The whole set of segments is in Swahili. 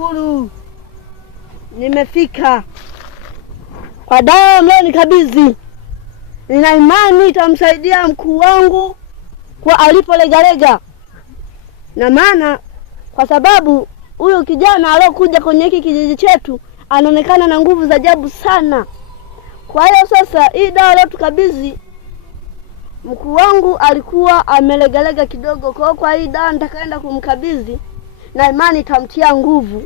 nashukuru nimefika. Kwa dawa mlionikabidhi, nina imani itamsaidia mkuu wangu kwa alipolegalega. Na maana kwa sababu huyo kijana aliyokuja kwenye hiki kijiji chetu anaonekana na nguvu za ajabu sana. Kwa hiyo sasa hii dawa leo tukabidhi, mkuu wangu alikuwa amelegalega kidogo, kwa hii dawa nitakaenda kumkabidhi na imani itamtia nguvu.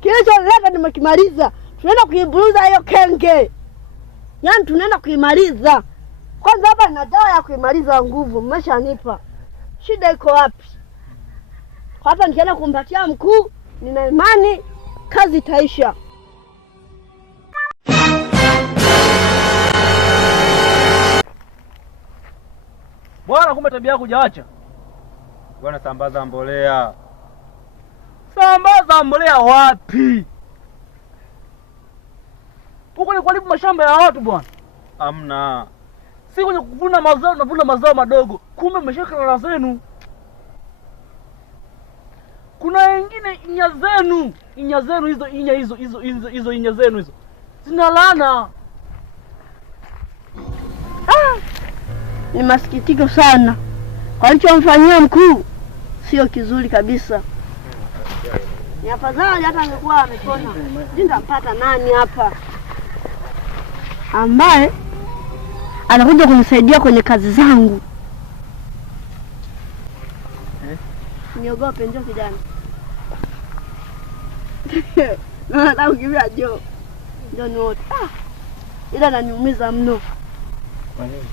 Kilichonileta nimekimaliza. Tunaenda kuiburuza hiyo kenge. Yaani tunaenda kuimaliza. Kwanza hapa nina dawa ya kuimaliza nguvu, mmeshanipa. Shida iko wapi? Kwa hapa nikienda kumpatia mkuu, nina imani kazi itaisha. Bwana, kumbe tabia yako hujaacha. Bwana, sambaza mbolea. Sambaza mbolea wapi? Huko ni kuharibu mashamba ya watu bwana. Amna. Si kwenye kuvuna mazao, navuna mazao madogo. Kumbe mmeshaka lala zenu. Kuna wengine inya zenu hizo inya zenu hizo. Zina laana. Ni masikitiko sana. Kwa alichomfanyia mkuu sio kizuri kabisa. Ni afadhali hata angekuwa amepona. Nitampata nani hapa ambaye anakuja kunisaidia kwenye kazi zangu? Niogope, njoo kijana. Nataka kukimbia njoo. Njoo ni wote. Ila naniumiza mno. Kwa nini?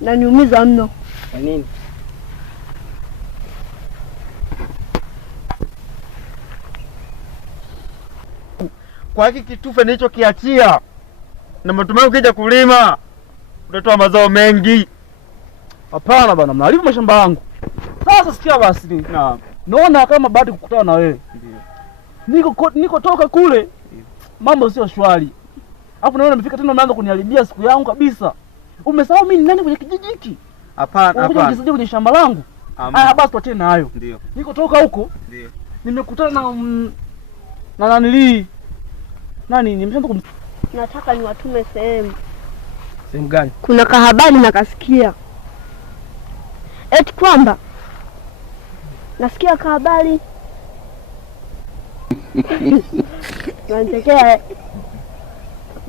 Naniumiza mno. Kwa nini? Kwa hiki kitufe nilichokiachia, na matumaini ukija kulima utatoa mazao mengi. Hapana bana, mnaharibu mashamba yangu. Sasa sikia basi. Naona kama bahati kukutana na wewe. Ndio. Niko toka kule. Mambo sio shwari. Alafu naona nimefika tena umeanza kuniharibia siku yangu kabisa. Umesahau mimi ni nani kwenye kijiji hiki? Hapana. Unajua kwenye shamba langu. Basi tuachane na hayo. Ndio. Niko toka huko. Ndio. Nimekutana na nanili. Nani? Nimeshaanza nataka niwatume sehemu. Sehemu gani? Kuna kahabari nakasikia. Eti kwamba nasikia kahabari. Nantekea.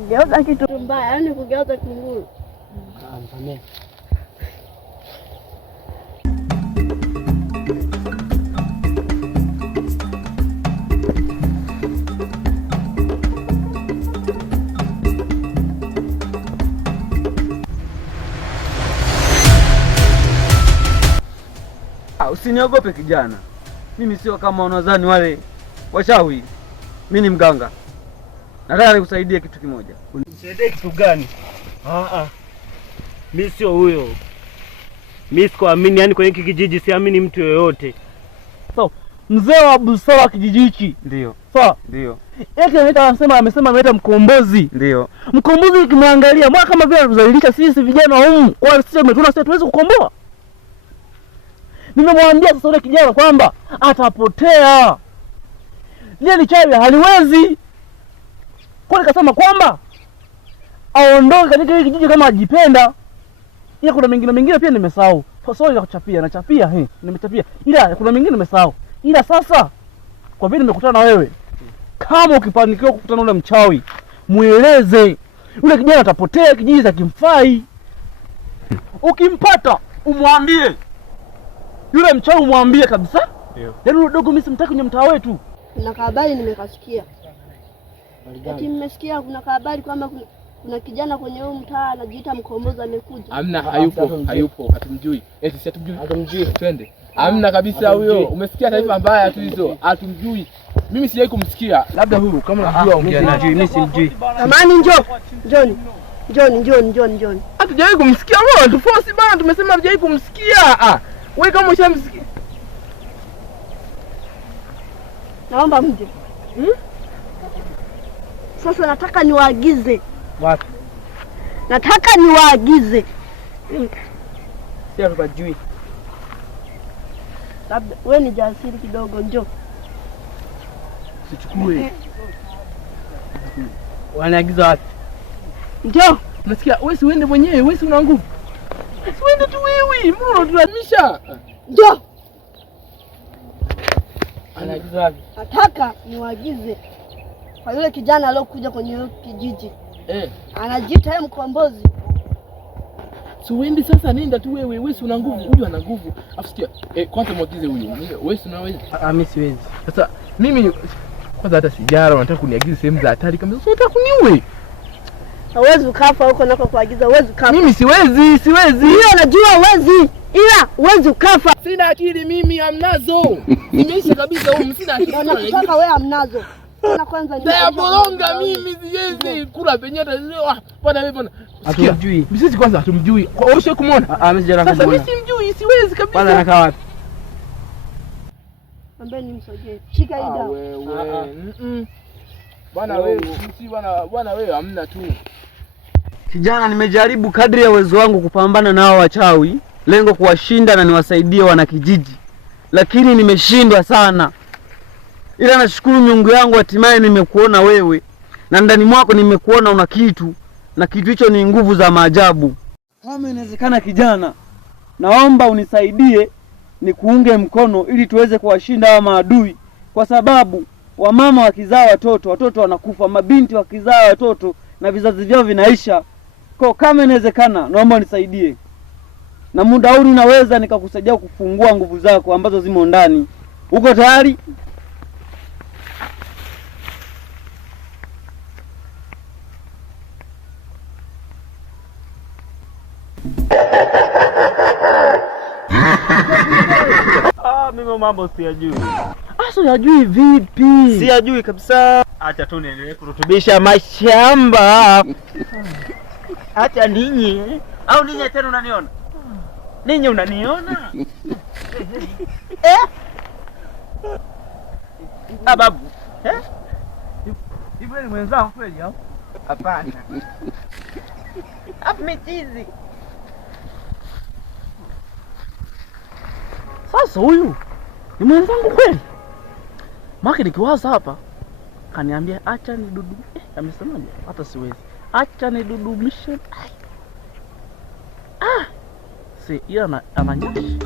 Geuza kitu mbaya, yaani kugeuza kunguru. Mfanye. Usiniogope kijana. Mimi sio kama unadhani wale wachawi. Mimi ni mganga. Nataka nikusaidie kitu kimoja. Unisaidie kitu gani? Mimi sio huyo. Mimi sikuamini, yani kwenye kijiji siamini mtu yoyote. So, mzee wa busara kijiji hiki. Ndio. Sawa? Ndio. Eti amesema ameleta mkombozi. Ndio. Mkombozi ukimwangalia mbona kama vile anatuzalilisha sisi vijana humu. Kwa sisi tumetuna sisi tuweze kukomboa. Nimemwambia sasa yule kijana kwamba atapotea. Lile chawi haliwezi. Kwa nikasema kwamba aondoke katika hiki kijiji kama ajipenda. Ila kuna mengine pia nimesahau. Sorry ya kuchapia, nachapia nimechapia. Ila kuna mengine nimesahau. Ila sasa kwa vile nimekutana na wewe, kama ukifanikiwa kukutana na yule mchawi, mueleze. Yule kijana atapotea, kijiji za kimfai. Ukimpata umwambie. Yule mchawi umwambie kabisa. Ndio. Yaani yule dogo mimi simtaki kwenye mtaa wetu. Kuna habari nimekasikia. Eti mmesikia kuna habari kwamba kuna kijana kwenye huu mtaa anajiita Mkombozi amekuja. Hamna, hayupo. Hatumjui. Eti si hatumjui. Hatumjui. Twende. Hamna kabisa huyo. Umesikia taarifa mbaya tu hizo. Hatumjui. Mimi sijai kumsikia. Labda huyu kama unajua ongea naye. Mimi simjui. Amani njoni. Hatujawahi kumsikia wewe. Tufosi bana, tumesema hatujawahi kumsikia. Wewe kama ushamsikia. Naomba mje. Sasa nataka niwaagize. Wapi? Nataka niwaagize. Sio tukajui. Labda wewe ni jasiri kidogo, njoo. Sichukue. Wanaagiza wapi? Njoo. Unasikia? Wewe si uende mwenyewe, wewe si una nguvu. Si uende tu wewe, mbona tunalazimisha? Njoo. Anaagiza wapi? Nataka niwaagize kwa yule kijana aliyokuja kwenye kijiji. Anajiita yeye Mkombozi. Si uende sasa, nenda tu wewe, wewe si una nguvu, huyu ana nguvu. Afikia, kwanza mwagize huyu. Wewe si unaweza? Mimi siwezi. Sasa mimi kwanza hata sijara unataka kuniagiza sehemu za hatari kama hizo, unataka kuniue. Hawezi ukafa huko nako kuagiza, hawezi ukafa. Mimi siwezi. Hiyo najua hawezi. Ila hawezi ukafa. Sina akili mimi, amnazo. Nimeisha kabisa huko, sina akili. Nataka wewe amnazo. Na kwanza ni boronga mimi siwezi kula penyeta. Bwana wewe bwana. Hatumjui. Sisi kwanza hatumjui. Kwa wewe kumuona? Mimi sijara kumuona. Sasa mimi simjui, siwezi kabisa. Bwana anakaa wapi? Ambeni msogee. Shika hii dawa. Wewe. Bwana wewe, sisi bwana wewe hamna tu. Kijana, nimejaribu kadri ya uwezo wangu kupambana nao wachawi, lengo kuwashinda na niwasaidie wanakijiji. Lakini nimeshindwa sana. Ila nashukuru Mungu yangu, hatimaye nimekuona wewe. Na ndani mwako nimekuona una kitu. Na kitu hicho ni nguvu za maajabu. Kama inawezekana kijana, naomba unisaidie nikuunge mkono ili tuweze kuwashinda hawa maadui, kwa sababu wamama wakizaa watoto wanakufa, mabinti wakizaa watoto na vizazi vyao vinaisha. Kwa kama inawezekana, naomba unisaidie. Na muda huu ninaweza nikakusaidia kufungua nguvu zako ambazo zimo ndani. Uko tayari? Mimi mambo siyajui. Siyajui vipi? Siyajui kabisa. Acha tu niendelee kurutubisha mashamba. Acha ninyi. Au ninyi tena unaniona? Ninyi unaniona? Babu. Hivi ni mwenzangu kweli au? Hapana. Hapo mchizi. Sasa huyu ni mwenzangu kweli? Maki nikiwaza hapa kaniambia acha nidudu. Amesemaje? Hata siwezi. Acha nidudumishe. Si ila ananyashi.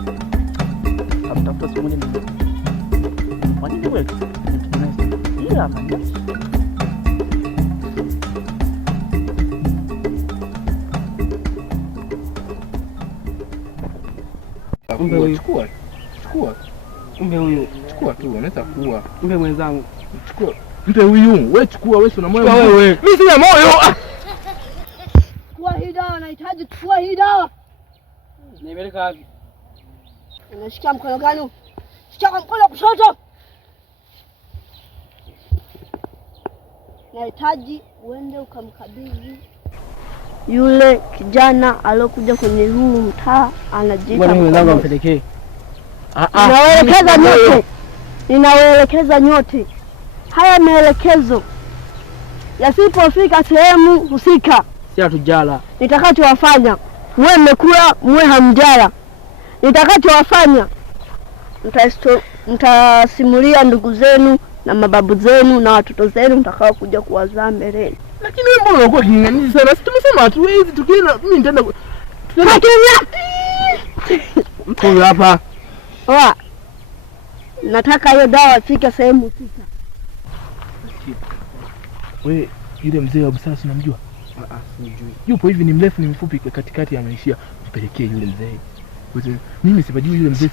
Amtafuta simu nyingine. Wani wewe? Ila ananyashi. Chukua. Mbe huyu. Chukua tu, unaweza kuua. Mbe mwenzangu. Chukua. Mpe huyu. Wewe chukua, wewe una moyo. Wewe. Mimi sina moyo. Chukua hii dawa, nahitaji chukua hii dawa. Nimeleka wapi? Unashika mkono gani? Shika kwa mkono kushoto. Nahitaji uende ukamkabidhi yule kijana alokuja kwenye huu mtaa, anajiita. Bwana mwenzangu ampelekee. Ninawaelekeza nyote. Haya maelekezo yasipofika sehemu husika, si hatujala. Nitakachowafanya mwe mmekula, mwe hamjala. Nitakachowafanya mtasimulia ndugu zenu na mababu zenu na watoto zenu mtakao kuja kuwazaa mbeleni. Lakini wewe mbona unakuwa kinganizi sana? Si tumesema hatuwezi, tukienda mimi nitaenda. Mko hapa. Nataka hiyo dawa ifike sehemu husika. Wewe yule mzee wa busara unamjua? Sijui. Yupo hivi, ni mrefu ni mfupi, katikati ameishia. Mpelekee yule mzee. Mimi sipajui yule mzee.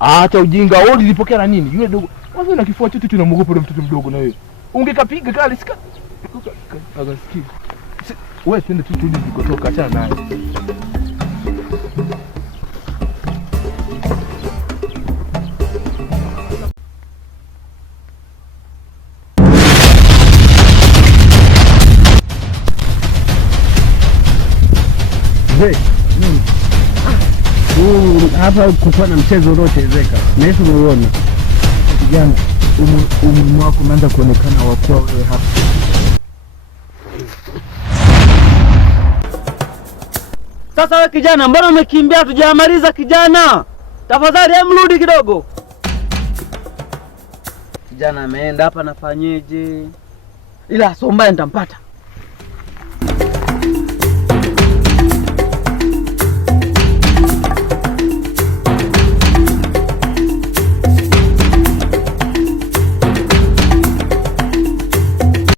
Acha ujinga. Wewe ulipokea na nini? Yule dogo. Wewe na kifua chote tunamuogopa yule mtoto mdogo na wewe. Ungekapiga kali sika. Agasikia. Wewe twende tu turudi tulikotoka, achana naye. Hapa kukuwa na mchezo unaochezeka. Nahisi umeuona. Kijana, umuhimu wako umeanza kuonekana wakuwa wewe hapa. Sasa wewe kijana, mbona umekimbia? Tujamaliza kijana. Tafadhali mrudi kidogo. Kijana ameenda hapa, nafanyeje? Ila Somba nitampata.